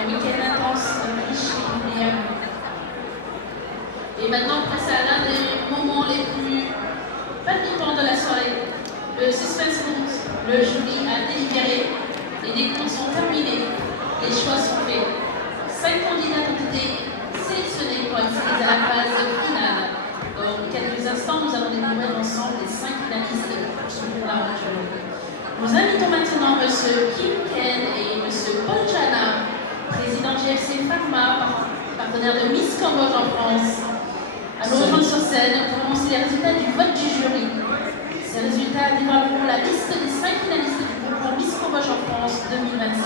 un week-end intense, riche et agréable. Et maintenant, on passe à l'un des moments les plus palpitants de la soirée. Le suspense monte, le jury a délibéré, les décomptes sont terminés, les choix sont faits. 5 candidats ont été sélectionnés pour accéder à la phase finale. Dans quelques instants, nous allons découvrir ensemble les 5 finalistes pour ce concours aujourd'hui. Nous invitons maintenant M. Kim Ken et M. Paul Jana, président GFC Pharma, partenaire de Miss Cambodge en France, à nous rejoindre sur scène pour annoncer les résultats du vote du jury. Ces résultats dévoileront la liste des 5 finalistes du concours Miss Cambodge en France 2026.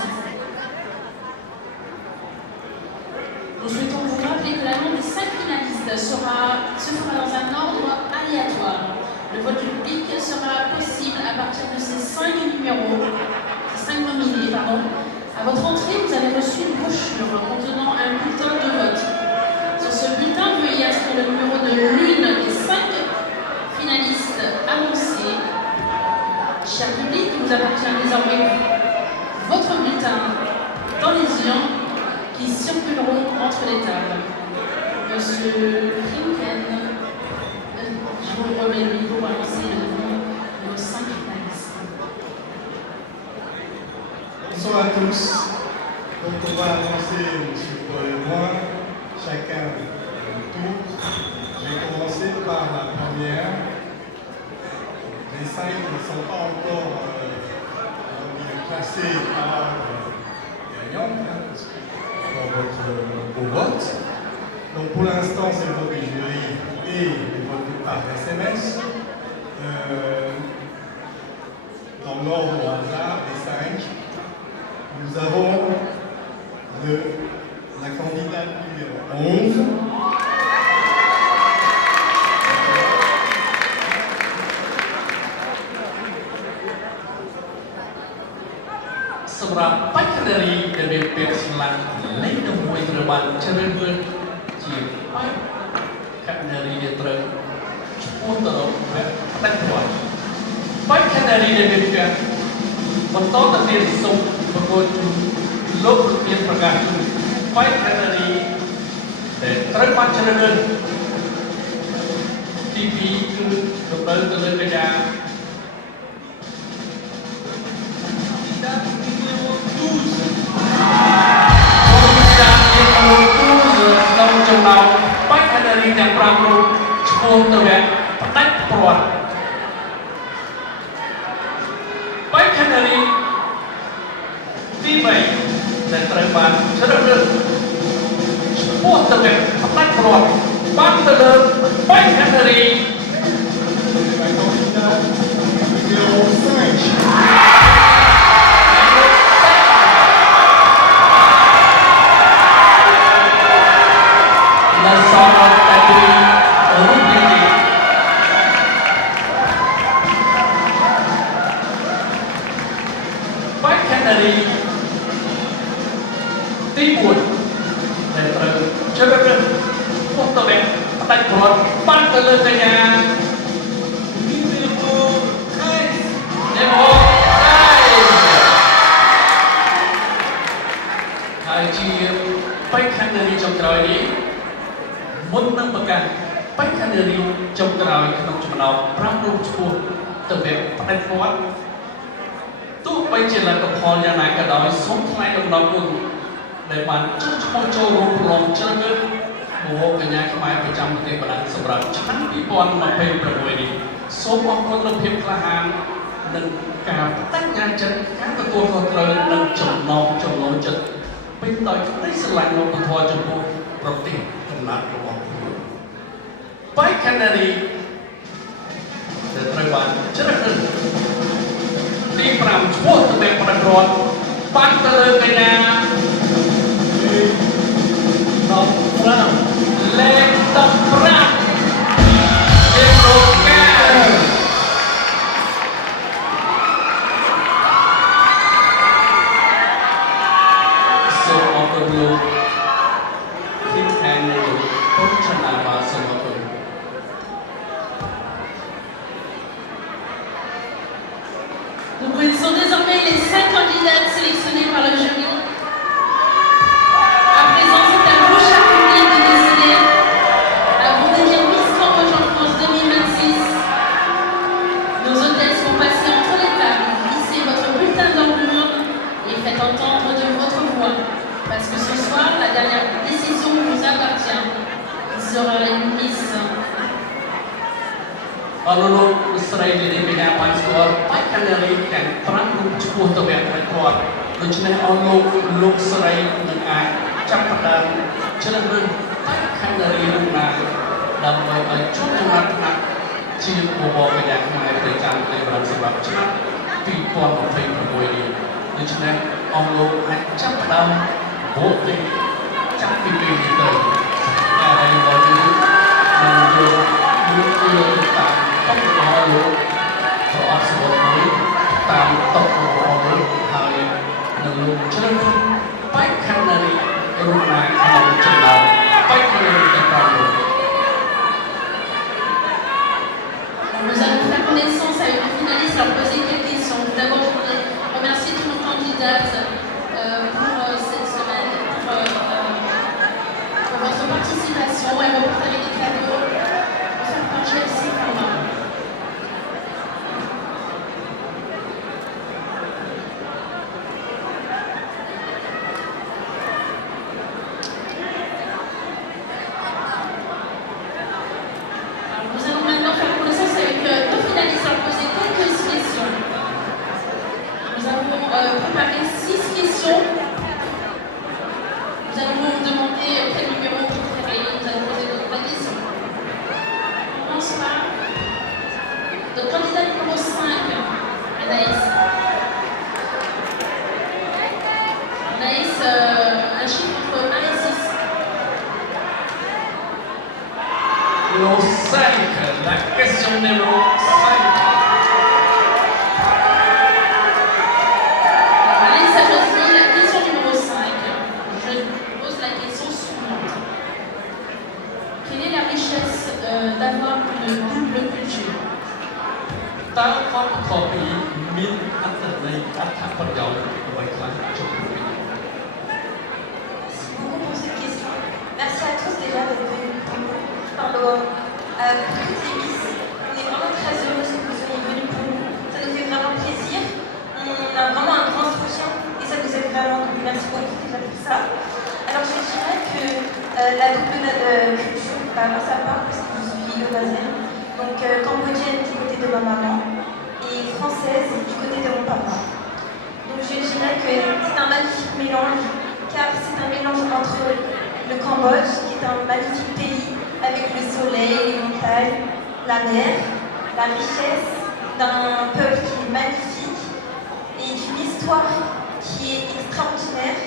Nous souhaitons vous rappeler que la liste des 5 finalistes se fera dans un ordre aléatoire. Le vote du public sera possible à partir de ces 5 nominés. À votre entrée, vous avez reçu une brochure contenant un bulletin de vote. Sur ce bulletin, veuillez inscrire le numéro de l'une des 5 finalistes annoncés. Cher public, il vous appartient désormais votre bulletin dans les urnes qui circuleront entre les tables. Monsieur Krinken, je vous remets le micro pour annoncer le nom de nos 5 finalistes. Bonsoir à tous. Donc on va avancer, M. Paul et moi, chacun un tour. Je vais commencer par la première. Les 5 ne sont pas encore classés par gagnant, parce que votre vote. Donc pour l'instant, c'est le vote du jury et le vote par SMS. Dans l'ordre au hasard des 5, nous avons la candidate numéro 11. Sebab Paikadari dari pihak Selang lain nombor terban cerita jiwa Paikadari dia terputar berkuat. Paikadari dari pihak betul tapi sum berkuat log berpihak perkara. Paikadari terban cerita TV itu betul kerja. Paikadari yang berangkat sepuluh terbaik petak peruan. Paikadari tiba dan terban sederhana sepuluh terbaik petak peruan. Bantuan Paikadari dari timur dan cerita foto yang tak kuat pantelnya Haji Paikadari trongក្រោយនេះមុននឹងប្រកាសPaikadari trongក្រោយក្នុងចំណោម5រូបឈ្មោះទៅវគ្គផ្ដាច់ព័ទ្ធទោះបីជាលទ្ធផលយ៉ាងណាក៏ដោយសូមថ្លែងអំណរគុណដែលបានចុះឈ្មោះចូលរួមប្រឡងជ្រើសរើសមហោកញ្ញាខ្មែរប្រចាំប្រទេសបារាំងសម្រាប់ឆ្នាំ2026នេះសូមអរគុណដល់ភាពក្លាហាននិងការបដិញ្ញាចិត្តការទទួលខុសត្រូវនិងចំណងចិត្តពេញដោយក្តីស្រឡាញ់វប្បធម៌ចំពោះប្រទេសកំណើតរបស់ខ្លួន Paikadari ដែលត្រូវបានជ្រើសរើសទី5ឈ្មោះទៅប្រកបបានទៅលើកញ្ញា15លេខ15ជាប្រកាសសូមអរគុណលោកទីខាងលោកពុទ្ធនាបាសូមអរគុណ Nous connaissons désormais les 5 candidates sélectionnées par le jury. entendre de votre voix. Parce que ce soir, la dernière décision vous appartient. Il sera les Miss. អរលោកស្រីនាងកញ្ញាបានស្គាល់បេក្ខនារីទាំង5រូបឈ្មោះទៅវគ្គប្រកួតដូច្នេះអរលោកស្រីនឹងអាចចាប់ផ្ដើមជ្រើសរើសបេក្ខនារីរូបណាដើម្បីឲ្យចូលចំណាត់ថ្នាក់ជាបវរកញ្ញាខ្មែរប្រចាំទីប្រឹងសម្រាប់ឆ្នាំ2026នេះដូច្នេះអរលោកអាចចាប់ផ្ដើមវោទិចាប់ពីពេលនេះទៅហើយរបស់យើងនឹងយកមួយតាមតបរបស់លោកប្រអប់សវត្ថមួយតាមតបរបស់លោកហើយនឹងលោកជ្រើសរើសបេក្ខនារីរូបណាក្នុងចំណោមបេក្ខនារីទាំង5រូប Nous allons faire connaissance avec les finalistes, leur poser quelques questions. D'abord, je voudrais remercier tous nos candidates pour cette semaine, pour votre participation. Elles vont partager des cadeaux pour faire partager ces formats. Nous allons maintenant faire connaissance avec nos finalistes, leur poser quelques questions. Nous avons préparé 6 questions. Nous allons vous demander quel numéro vous préférez. Nous allons poser la question. On commence par notre candidat numéro 5, Anaïs. Anaïs, un chiffre entre 1 et 6. Numéro 5, la question numéro 5. Anaïs a choisi la question numéro 5. Je pose la question suivante. Quelle est la richesse d'avoir une double culture? តើបទខពីមានអត្ថន័យអត្ថប្រយោជន៍អ្វីខ្លះចំពោះនេះ Merci beaucoup pour cette question. Merci à tous déjà d'être venus pour nous. Pour toutes les Miss, on est vraiment très heureux que vous soyez venus pour nous. Ça nous fait vraiment plaisir. On a vraiment un grand soutien et ça nous aide vraiment. Donc merci beaucoup déjà pour ça. Alors je dirais que la double culture, moi ça part parce que je suis yogazienne, donc cambodgienne du côté de ma maman et française du côté de mon papa. Donc je dirais que c'est un magnifique mélange, car c'est un mélange entre le Cambodge, qui est un magnifique pays, avec le soleil, les montagnes, la mer, la richesse d'un peuple qui est magnifique et d'une histoire qui est extraordinaire,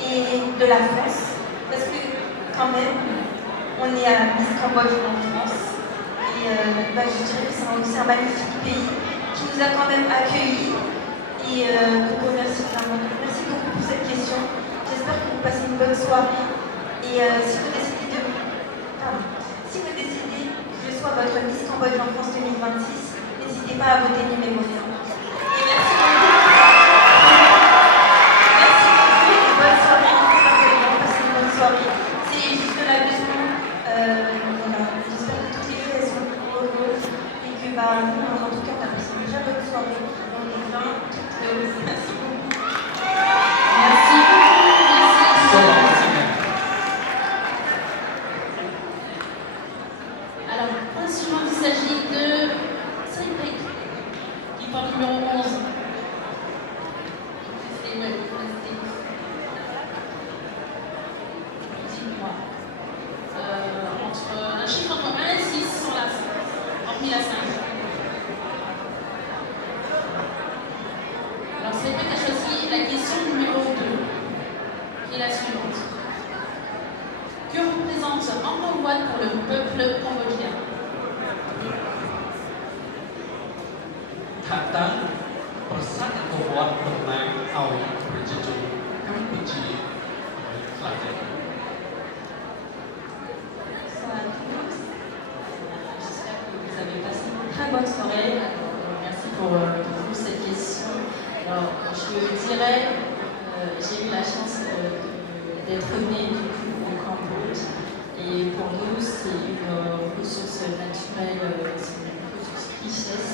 et de la France, parce que quand même, on est à Miss Cambodge en France, et je dirais que c'est aussi un magnifique pays qui nous a quand même accueillis. Et donc merci vraiment. Merci beaucoup pour cette question. J'espère que vous passez une bonne soirée. Et si vous décidez que je sois votre Miss Cambodge en France 2026, n'hésitez pas à voter numéro 5. Et merci beaucoup. Merci beaucoup et bonne soirée. J'espère que vous allez passer une bonne soirée. C'est juste de l'amusement. Voilà. J'espère que toutes les filles sont heureuses et que nous, en tout cas, on a passé une très bonne soirée. On est vraiment toutes heureuses. Merci beaucoup. Merci beaucoup. Merci. Alors, pour le suivant, il s'agit de Cédric, qui porte le numéro 11. Dites-moi. Un chiffre entre 1 et 6 sur la 5. Hormis la 5. Alors, Cédric a choisi la question numéro 2, qui est la suivante. Que représente Angkor Wat pour le peuple cambodgien? ថាតើប្រាសាទអង្គរវត្តតំណាងឲ្យប្រជាជនកម្ពុជាខ្លះទេ J'espère que vous avez passé une très bonne soirée. Merci pour cette question. Alors, je dirais, j'ai eu la chance d'être née du coup au Cambodge. Et pour nous, c'est une ressource naturelle, c'est une ressource richesse.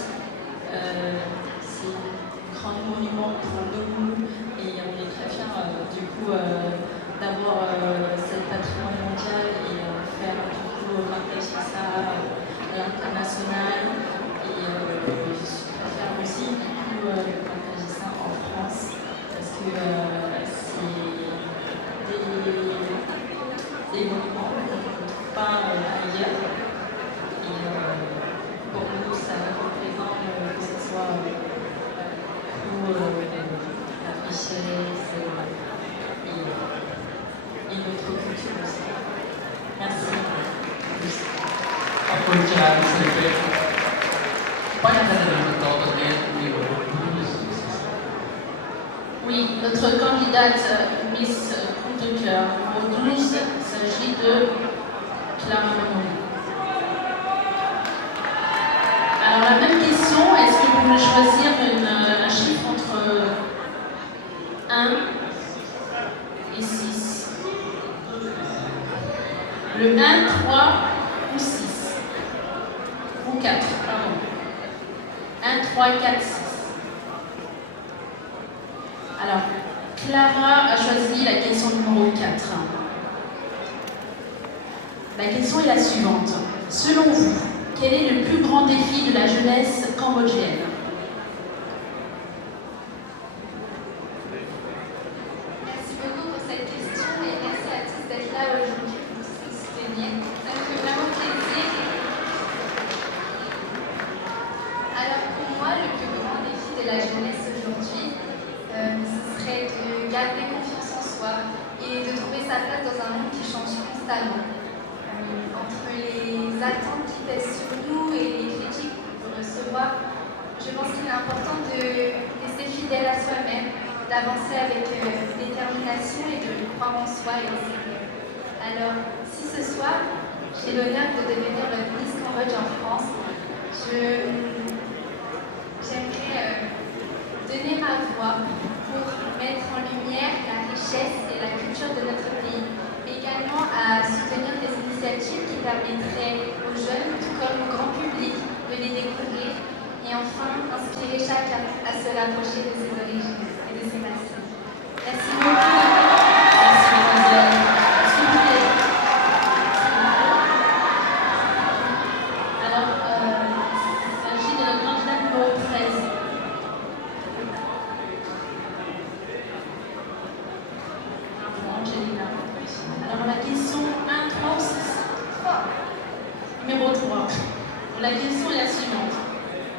C'est un grand monument pour nous et on est très fiers des monuments qu'on ne trouve pas ailleurs. Et pour nous, ça représente que ce soit pour la richesse et notre culture aussi. Merci. ขอบคุณอาจารย์สิริเพชรไปกันเลยបន្តទៅទៀតពីលោក Oui, notre candidate Miss Coup de cœur au 12 s'agit de Clara Manoli. Alors la même question, est-ce que vous voulez choisir un chiffre entre 1 et 6? Le 1, 3 ou 6? Ou 4, pardon. 1, 3, 4, 6. Alors, Clara a choisi la question numéro 4. La question est la suivante. Selon vous, quel est le plus grand défi de la jeunesse cambodgienne? Merci beaucoup pour cette question et merci à tous d'être là aujourd'hui pour nous soutenir. Ça me fait vraiment plaisir. Alors pour moi, le plus grand défi de la jeunesse aujourd'hui, ce serait de garder confiance en soi et de trouver sa place dans un monde qui change constamment. Entre les attentes qui pèsent sur nous et les critiques qu'on peut recevoir, je pense qu'il est important de rester fidèle à soi-même, d'avancer avec détermination et de croire en soi et en ses rêves. Alors, si ce soir, j'ai l'honneur de devenir Miss Cambodge en France, j'aimerais donner ma voix pour mettre en lumière la richesse et la culture de notre pays, mais également à soutenir des initiatives qui permettraient aux jeunes, tout comme au grand public, de les découvrir et enfin inspirer chacun à se rapprocher de ses origines et de ses racines. Merci beaucoup. Merci mademoiselle. S'il vous plaît. Alors, il s'agit de notre candidate numéro 13. Angelina. Alors la question 1, 3 ou 6? Numéro 3. La question est la suivante.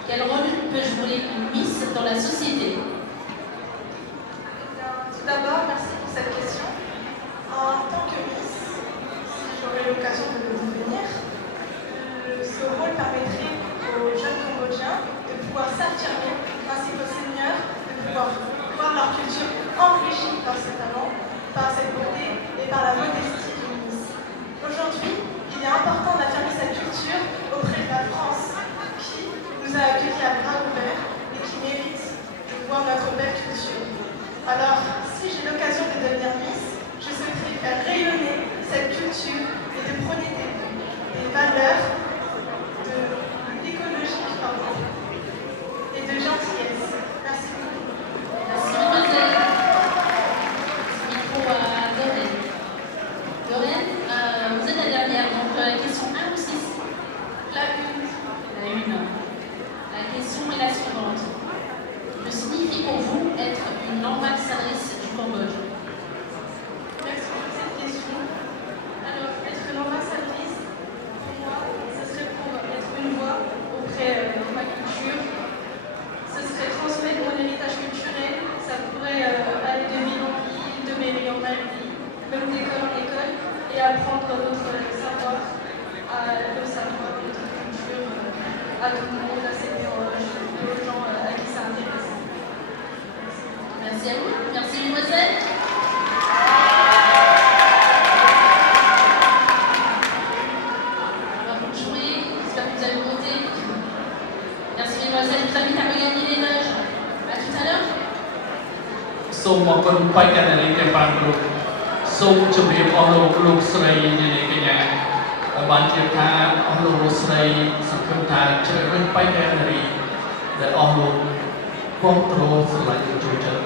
Quel rôle peut jouer une Miss dans la société? Tout d'abord, merci pour cette question. En tant que Miss, si j'aurais l'occasion de le devenir, ce rôle permettrait aux jeunes Cambodgiens de pouvoir s'affirmer, ainsi qu'aux seniors de pouvoir voir leur culture enrichie par ce talent, par cette beauté et par la modestie d'une Miss. Aujourd'hui, il est important d'affirmer cette culture auprès de la France, qui nous a accueillis à bras ouverts et qui mérite de voir notre belle culture. Alors, si j'ai l'occasion de devenir Miss, je souhaiterais faire rayonner cette culture et de prôner des valeurs écologiques et de gentillesse. Merci beaucoup. Merci mademoiselle. Micro à Doreen. Doreen, vous êtes la dernière, donc la question 1 ou 6? La 1. La 1. La question est la suivante. Que signifie pour vous être une ambassadrice du Cambodge? Merci pour cette question. Alors, être une ambassadrice, pour moi, ce serait pour être une voix auprès de ma culture. Ce serait transmettre mon héritage culturel. Ça pourrait aller de ville en ville, de mairie en mairie, même d'école en école, et apprendre notre savoir, notre culture à tout le monde, à ses proches, aux gens à qui ça intéresse. Merci à vous. Merci mademoiselle. On va vous jouer. J'espère que vous avez voté. Merci mademoiselle. Je vous invite à regagner les loges. À tout à l'heure. សូមអរគុណបេក្ខនារីទាំង5រូបសូមជម្រាបអស់លោកស្រីនាងកញ្ញាបានជឿថាអស់លោកស្រីសង្ឃឹមថាជ្រើសរើសបេក្ខនារីដែលអស់លោកគ្រប់គ្រងស្រឡាញ់ជួយចិត្ត